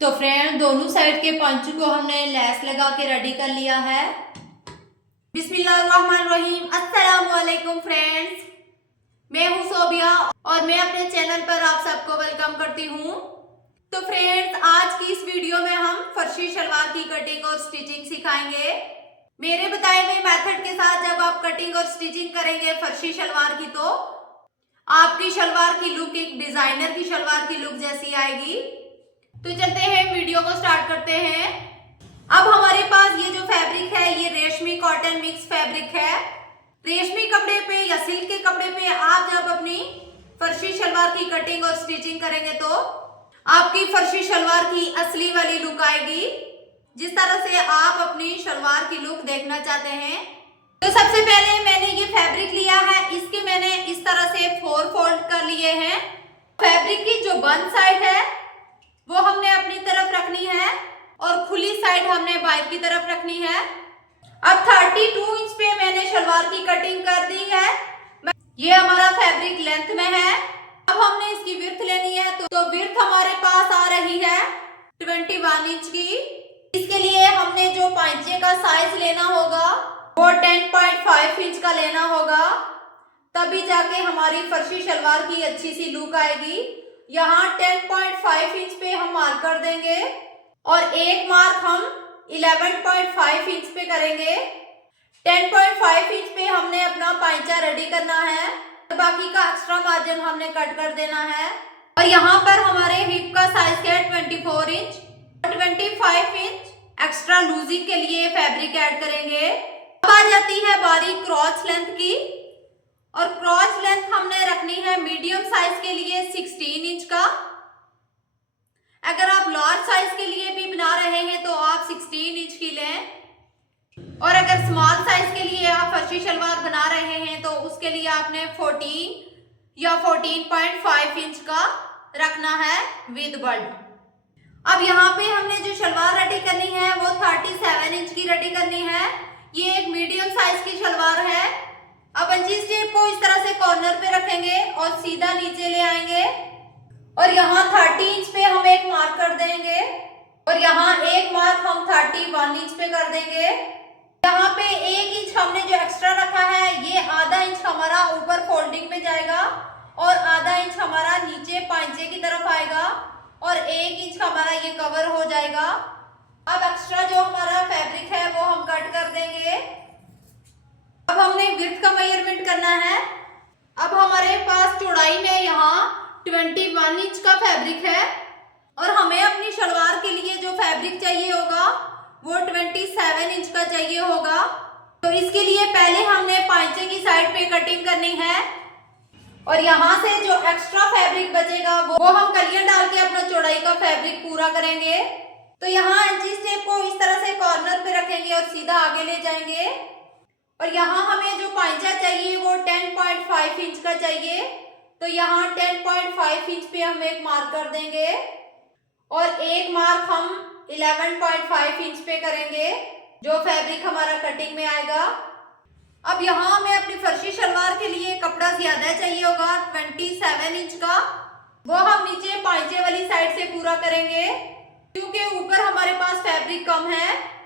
तो फ्रेंड दोनों साइड के पंच को हमने लेस लगा के रेडी कर लिया है। बिस्मिल्लाहिर्रहमानिर्रहीम। अस्सलाम वालेकुम फ्रेंड्स, मैं हूं सोबिया और मैं अपने चैनल पर आप सबको वेलकम करती हूं। तो फ्रेंड्स आज की इस वीडियो में हम फर्शी शलवार की कटिंग और स्टिचिंग सिखाएंगे। मेरे बताए हुए मेथड के साथ जब आप कटिंग और स्टिचिंग करेंगे फर्शी शलवार की तो आपकी शलवार की लुक एक डिजाइनर की शलवार की लुक जैसी आएगी। तो चलते हैं वीडियो को स्टार्ट करते हैं। अब हमारे पास ये जो फैब्रिक है ये रेशमी कॉटन मिक्स फैब्रिक है। रेशमी कपड़े पे या सिल्क के कपड़े पे आप जब अपनी फर्शी शलवार की कटिंग और स्टिचिंग करेंगे तो आपकी फर्शी शलवार की असली वाली लुक आएगी, जिस तरह से आप अपनी शलवार की लुक देखना चाहते हैं। तो सबसे पहले मैंने ये फैब्रिक लिया है, इसके मैंने इस तरह से 4 फोल्ड कर लिए हैं। फैब्रिक की जो बंद साइड है वो हमने अपनी तरफ रखनी है और खुली साइड हमने बाहर की तरफ रखनी है। अब 32 इंच पे मैंने शलवार की कटिंग कर दी है। ये हमारा फैब्रिक लेंथ में है। अब हमने इसकी विड्थ लेनी है तो विड्थ हमारे पास आ रही है 21 इंच की। इसके लिए हमने जो पांचे का साइज लेना होगा वो 10.5 इंच का लेना होगा, तभी जाके हमारी फर्शी शलवार की अच्छी सी लुक आएगी। यहाँ 10.5 इंच पे हम मार्क कर देंगे और एक मार्क हम 11.5 इंच पे करेंगे। 10.5 इंच पे हमने अपना पांचा रेडी करना है, बाकी का एक्स्ट्रा मार्जिन हमने कट कर देना है। और यहाँ पर हमारे हिप का साइज है 24 इंच। 25 इंच एक्स्ट्रा लूजिंग के लिए फैब्रिक ऐड करेंगे। अब आ जाती है बारी क्रॉच लेंथ की, और क्रॉच लेंथ हमने रखनी है मीडियम साइज के लिए 16 इंच का। अगर आप लार्ज साइज के लिए भी बना रहे हैं तो आप 16 इंच की लें, और अगर स्मॉल साइज के लिए आप फर्शी शलवार बना रहे हैं तो उसके लिए आपने 14 या 14.5 इंच का रखना है विद बेल्ट। अब यहाँ पे हमने जो शलवार रेडी करनी है वो 37 इंच की रेडी करनी है। ये एक मीडियम साइज की शलवार है। अब बंची स्टेप को इस तरह से कॉर्नर पे रखेंगे और सीधा नीचे ले आएंगे और यहाँ 30 इंच पे हम एक मार्क कर देंगे और यहाँ एक मार्क हम 31 इंच पे कर देंगे। यहाँ पे 1 इंच हमने जो एक्स्ट्रा रखा है ये आधा इंच हमारा ऊपर फोल्डिंग में जाएगा और आधा इंच हमारा नीचे पांचे की तरफ आएगा और 1 इंच हमारा ये कवर हो जाएगा। अब एक्स्ट्रा जो हमारा फैब्रिक है वो हम कट कर देंगे। अब हमने विड्थ का मेजरमेंट करना है। अब हमारे पास चौड़ाई में यहाँ 21 इंच का फैब्रिक है और हमें अपनी शलवार के लिए जो फैब्रिक चाहिए होगा वो 27 इंच का चाहिए होगा। तो इसके लिए पहले हमने पांचे की साइड पे कटिंग करनी है और यहाँ से जो एक्स्ट्रा फैब्रिक बचेगा वो हम कलियां डाल के अपना चौड़ाई का फैब्रिक पूरा करेंगे। तो यहाँ इंची स्टेप को इस तरह से कॉर्नर पे रखेंगे और सीधा आगे ले जाएंगे और यहाँ हमें जो पांचा चाहिए वो 10.5 इंच का चाहिए। तो यहाँ 10.5 इंच पे हम एक मार्क कर देंगे और एक मार्क हम 11.5 इंच पे करेंगे जो फैब्रिक हमारा कटिंग में आएगा। अब यहाँ हमें अपनी फर्शी शलवार के लिए कपड़ा ज्यादा चाहिए होगा 27 इंच का, वो हम नीचे पांचे वाली साइड से पूरा करेंगे क्योंकि ऊपर हमारे पास फैब्रिक कम है।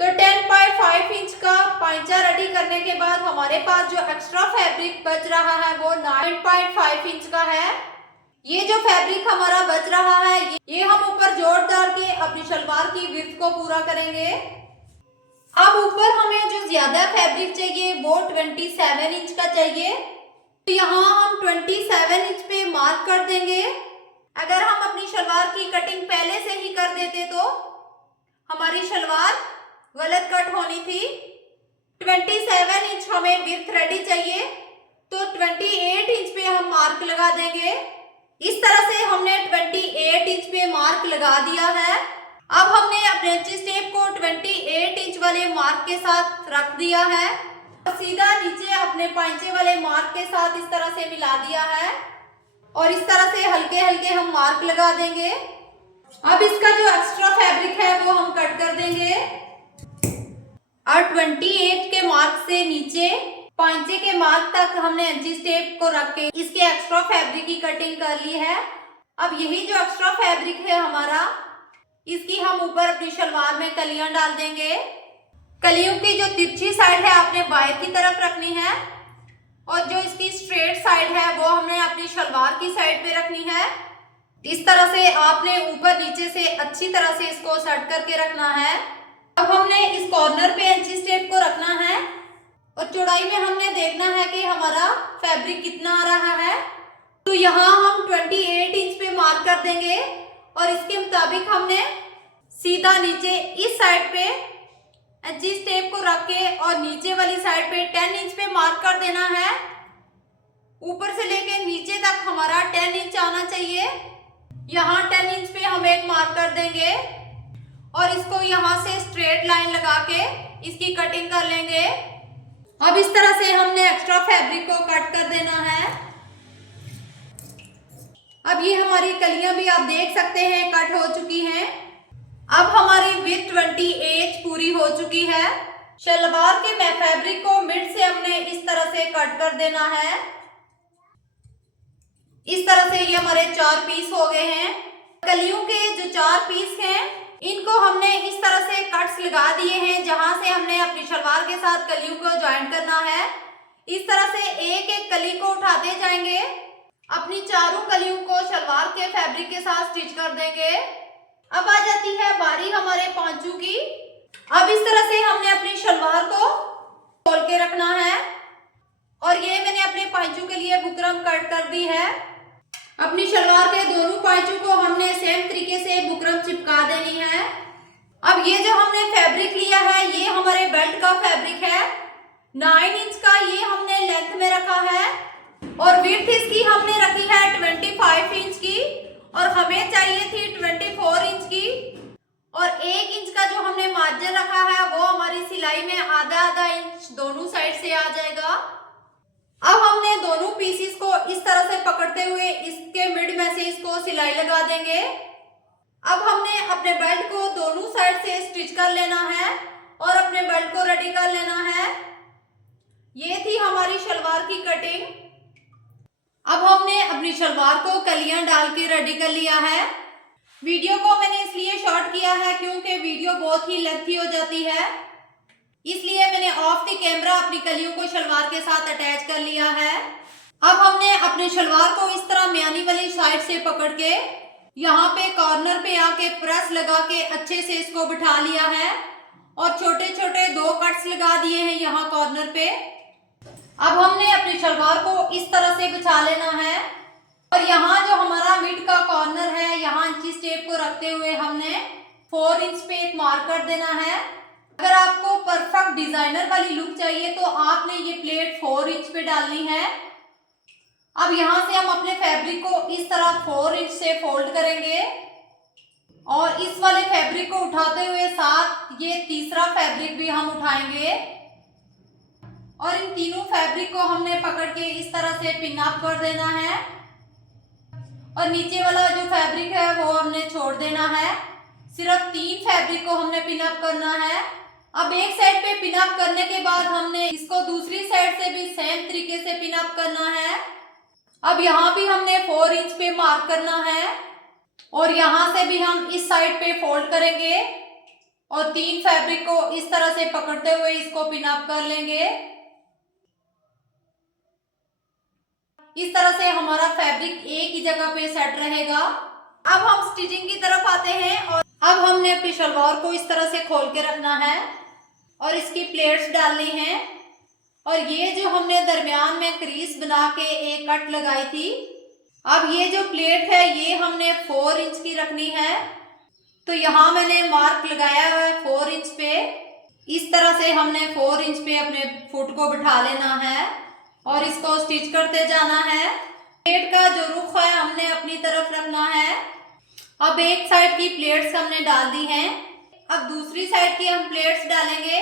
तो 10.5 इंच का पांचा रेडी करने के बाद हमारे पास जो एक्स्ट्रा फैब्रिक बच रहा है वो 9.5 इंच का है। ये जो फैब्रिक हमारा बच रहा है ये हम ऊपर जोड़ डाल के अपनी शलवार की विड्थ को पूरा करेंगे। अब ऊपर हमें जो ज्यादा फैब्रिक चाहिए वो 27 इंच का चाहिए। तो यहाँ हम 27 इंच पे मार्क कर देंगे। अगर हम अपनी शलवार की कटिंग पहले से ही कर देते तो हमारी शलवार गलत कट होनी थी। 27 इंच हमें विड्थ रेडी चाहिए तो 28 इंच पे हम मार्क लगा देंगे। इस तरह से हमने 28 इंच पे मार्क लगा दिया है। अब हमने अपने इंची स्टेप को 28 इंच वाले मार्क के साथ रख दिया है और सीधा नीचे अपने पांचे वाले मार्क के साथ इस तरह से मिला दिया है और इस तरह से हल्के हल्के हम मार्क लगा देंगे। अब इसका जो एक्स्ट्रा फैब्रिक है वो हम कट कर देंगे और 28 के मार्क से नीचे पांचे के मार्क तक हमने इंची स्टेप को रख के इसके एक्स्ट्रा फैब्रिक की कटिंग कर ली है। अब यही जो एक्स्ट्रा फैब्रिक है हमारा इसकी हम ऊपर अपनी शलवार में कलियां डाल देंगे। कलियों की जो तिरछी साइड है आपने बाहर की तरफ रखनी है और जो इसकी स्ट्रेट साइड है वो हमने अपनी शलवार की साइड पे रखनी है। इस तरह से आपने ऊपर नीचे से अच्छी तरह से इसको सेट करके रखना है। अब हमने इस कॉर्नर पे इंची टेप को रखना है और चौड़ाई में हमने देखना है कि हमारा फैब्रिक कितना आ रहा है। तो यहाँ हम 28 इंच पे मार्क कर देंगे और इसके मुताबिक हमने सीधा नीचे इस साइड पे इंची टेप को रख के और नीचे वाली साइड पे 10 इंच पे मार्क कर देना है। ऊपर से लेके नीचे तक हमारा 10 इंच आना चाहिए। यहाँ 10 इंच पे हम एक मार्क कर देंगे और इसको यहाँ से स्ट्रेट लाइन लगा के इसकी कटिंग कर लेंगे। अब इस तरह से हमने एक्स्ट्रा फैब्रिक को कट कर देना है। अब ये हमारी कलियां भी आप देख सकते हैं कट हो चुकी हैं। अब हमारी विथ 28 पूरी हो चुकी है। शलवार के मैं फैब्रिक को मिड से हमने इस तरह से कट कर देना है। इस तरह से ये हमारे 4 पीस हो गए हैं। कलियों के जो 4 पीस हैं इनको हमने इस तरह से कट्स लगा दिए हैं जहां से हमने अपनी शलवार के साथ कलियों को ज्वाइन करना है। इस तरह से एक एक कली को उठाते जाएंगे, अपनी चारों कलियों को शलवार के फैब्रिक के साथ स्टिच कर देंगे। अब आ जाती है बारी हमारे पांचों की। अब इस तरह से हमने अपनी शलवार को खोल के रखना है और ये मैंने अपने पांचों के लिए बुकरम कट कर दी है। अपनी शलवार के दोनों पांचों को हमने सेम तरीके से बुकरम चिपका देनी है। अब ये जो हमने फैब्रिक लिया है ये हमारे बेल्ट का फैब्रिक है। 9 इंच का ये हमने लेंथ में रखा है और विड्थ इसकी हमने रखी है 25 इंच की और हमें चाहिए थी 24 इंच की। और 1 इंच का जो हमने मार्जिन रखा है वो हमारी सिलाई में आधा आधा इंच दोनों साइड से आ जाएगा। अब हमने दोनों पीसेस को इस तरह से पकड़ते हुए इसके मिड में से इसको सिलाई लगा देंगे। अब हमने अपने बेल्ट को दोनों साइड से स्टिच कर लेना है और अपने बेल्ट को रेडी कर लेना है। ये थी हमारी शलवार की कटिंग। अब हमने अपनी शलवार को कलियां डाल के रेडी कर लिया है। वीडियो को मैंने इसलिए शॉर्ट किया है क्योंकि वीडियो बहुत ही लेंथी हो जाती है, इसलिए मैंने ऑफ द कैमरा अपनी कलियों को शलवार के साथ अटैच कर लिया है। अब हमने अपने शलवार को इस तरह म्यानी वाली साइड से पकड़ के यहाँ पे कॉर्नर पे आके प्रेस लगा के अच्छे से इसको बिठा लिया है और छोटे छोटे 2 कट्स लगा दिए हैं यहाँ कॉर्नर पे। अब हमने अपनी शलवार को इस तरह से बिछा लेना है और यहाँ जो हमारा मिड का कॉर्नर है यहाँ इंची टेप को रखते हुए हमने 4 इंच पे एक मार्क कर देना है। अगर आपको परफेक्ट डिजाइनर वाली लुक चाहिए तो आपने ये प्लेट 4 इंच पे डालनी है। अब यहाँ से हम अपने फैब्रिक को इस तरह 4 इंच से फोल्ड करेंगे और इस वाले फैब्रिक को उठाते हुए साथ ये तीसरा फैब्रिक भी हम उठाएंगे और इन तीनों फैब्रिक को हमने पकड़ के इस तरह से पिन अप कर देना है और नीचे वाला जो फैब्रिक है वो हमने छोड़ देना है। सिर्फ 3 फैब्रिक को हमने पिन अप करना है। अब एक साइड पे पिन अप करने के बाद हमने इसको दूसरी साइड से भी सेम तरीके से पिन अप करना है। अब यहाँ भी हमने 4 इंच पे मार्क करना है और यहाँ से भी हम इस साइड पे फोल्ड करेंगे और 3 फैब्रिक को इस तरह से पकड़ते हुए इसको पिन अप कर लेंगे। इस तरह से हमारा फैब्रिक एक ही जगह पे सेट रहेगा। अब हम स्टिचिंग की तरफ आते हैं और अब हमने अपनी शलवार को इस तरह से खोल के रखना है और इसकी प्लेट्स डालनी है और ये जो हमने दरमियान में क्रीज बना के एक कट लगाई थी, अब ये जो प्लेट है ये हमने 4 इंच की रखनी है। तो यहाँ मैंने मार्क लगाया हुआ है 4 इंच पे। इस तरह से हमने 4 इंच पे अपने फुट को बिठा लेना है और इसको स्टिच करते जाना है। प्लेट का जो रुख है हमने अपनी तरफ रखना है। अब एक साइड की प्लेट्स हमने डाल दी हैं, अब दूसरी साइड की हम प्लेट्स डालेंगे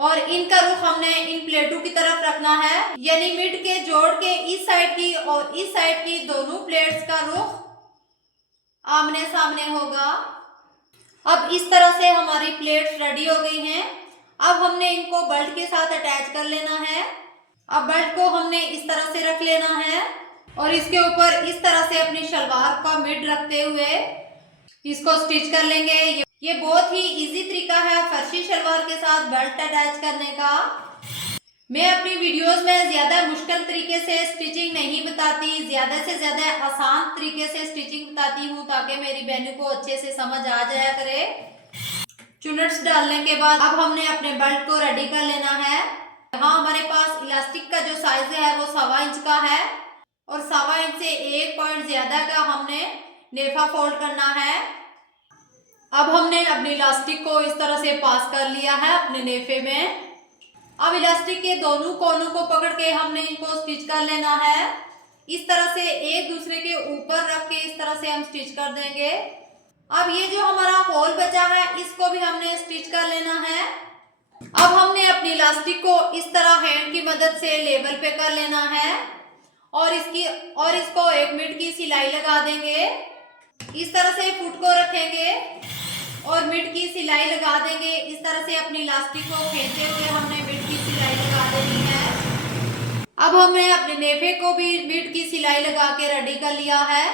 और इनका रुख हमने इन प्लेटों की तरफ रखना है, यानी मिड के जोड़ के इस साइड की और इस साइड की दोनों प्लेट्स का रुख आमने सामने होगा। अब इस तरह से हमारी प्लेट्स रेडी हो गई हैं। अब हमने इनको बेल्ट के साथ अटैच कर लेना है। अब बेल्ट को हमने इस तरह से रख लेना है और इसके ऊपर इस तरह से अपनी शलवार का मिड रखते हुए इसको स्टिच कर लेंगे। ये बहुत ही इजी तरीका है फर्शी शलवार के साथ बेल्ट अटैच करने का। मैं अपनी वीडियोस में ज्यादा मुश्किल तरीके से स्टिचिंग नहीं बताती, ज्यादा से ज्यादा आसान तरीके से स्टिचिंग बताती हूँ ताकि मेरी बहनों को अच्छे से समझ आ जाया करे। चुनट्स डालने के बाद अब हमने अपने बेल्ट को रेडी कर लेना है। यहाँ हमारे पास इलास्टिक का जो साइज है वो 1.25 इंच का है और 1.25 इंच से 1 पॉइंट ज्यादा का हमने नेफा फोल्ड करना है। अब हमने अपनी इलास्टिक को इस तरह से पास कर लिया है अपने नेफे में। अब इलास्टिक के दोनों कोनों को पकड़ के हमने इनको स्टिच कर लेना है। इस तरह से एक दूसरे के ऊपर रख के इस तरह से हम स्टिच कर देंगे। अब ये जो हमारा होल बचा है इसको भी हमने स्टिच कर लेना है। अब हमने अपनी इलास्टिक को इस तरह हैंड की मदद से लेवल पे कर लेना है और इसको 1 मिनट की सिलाई लगा देंगे। इस तरह से फुट को रखेंगे और मिड की सिलाई लगा देंगे। इस तरह से अपनी इलास्टिक को खींचते हुए हमने मिड की सिलाई लगा देनी है। अब हमने अपने नेफे को भी मिड की सिलाई लगा के रेडी कर लिया है।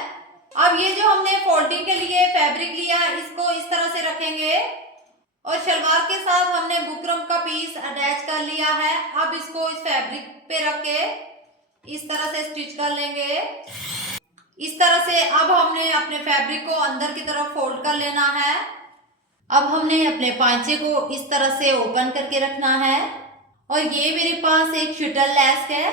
अब ये जो हमने फोल्डिंग के लिए फैब्रिक लिया है इसको इस तरह से रखेंगे और शलवार के साथ हमने बुकरम का पीस अटैच कर लिया है। अब इसको इस फैब्रिक पे रख के इस तरह से स्टिच कर लेंगे। इस तरह से अब हमने अपने फैब्रिक को अंदर की तरफ फोल्ड कर लेना है। अब हमने अपने पांचे को इस तरह से ओपन करके रखना है और ये मेरे पास एक शटल लेस है।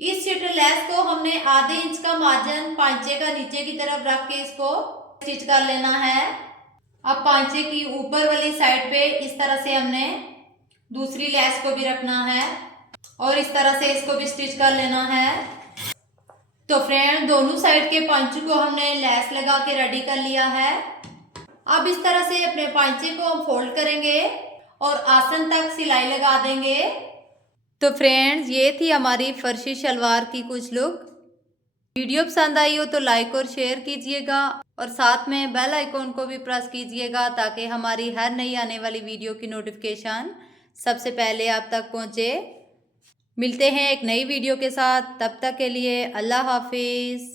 इस शटल लेस को हमने आधे इंच का मार्जिन पांचे का नीचे की तरफ रख के इसको स्टिच कर लेना है। अब पांचे की ऊपर वाली साइड पे इस तरह से हमने दूसरी लेस को भी रखना है और इस तरह से इसको भी स्टिच कर लेना है। तो फ्रेंड दोनों साइड के पांचों को हमने लेस लगा के रेडी कर लिया है। अब इस तरह से अपने पांचे को हम फोल्ड करेंगे और आसन तक सिलाई लगा देंगे। तो फ्रेंड्स ये थी हमारी फर्शी शलवार की कुछ लुक। वीडियो पसंद आई हो तो लाइक और शेयर कीजिएगा और साथ में बेल आइकॉन को भी प्रेस कीजिएगा ताकि हमारी हर नई आने वाली वीडियो की नोटिफिकेशन सबसे पहले आप तक पहुंचे। मिलते हैं एक नई वीडियो के साथ, तब तक के लिए अल्लाह हाफिज़।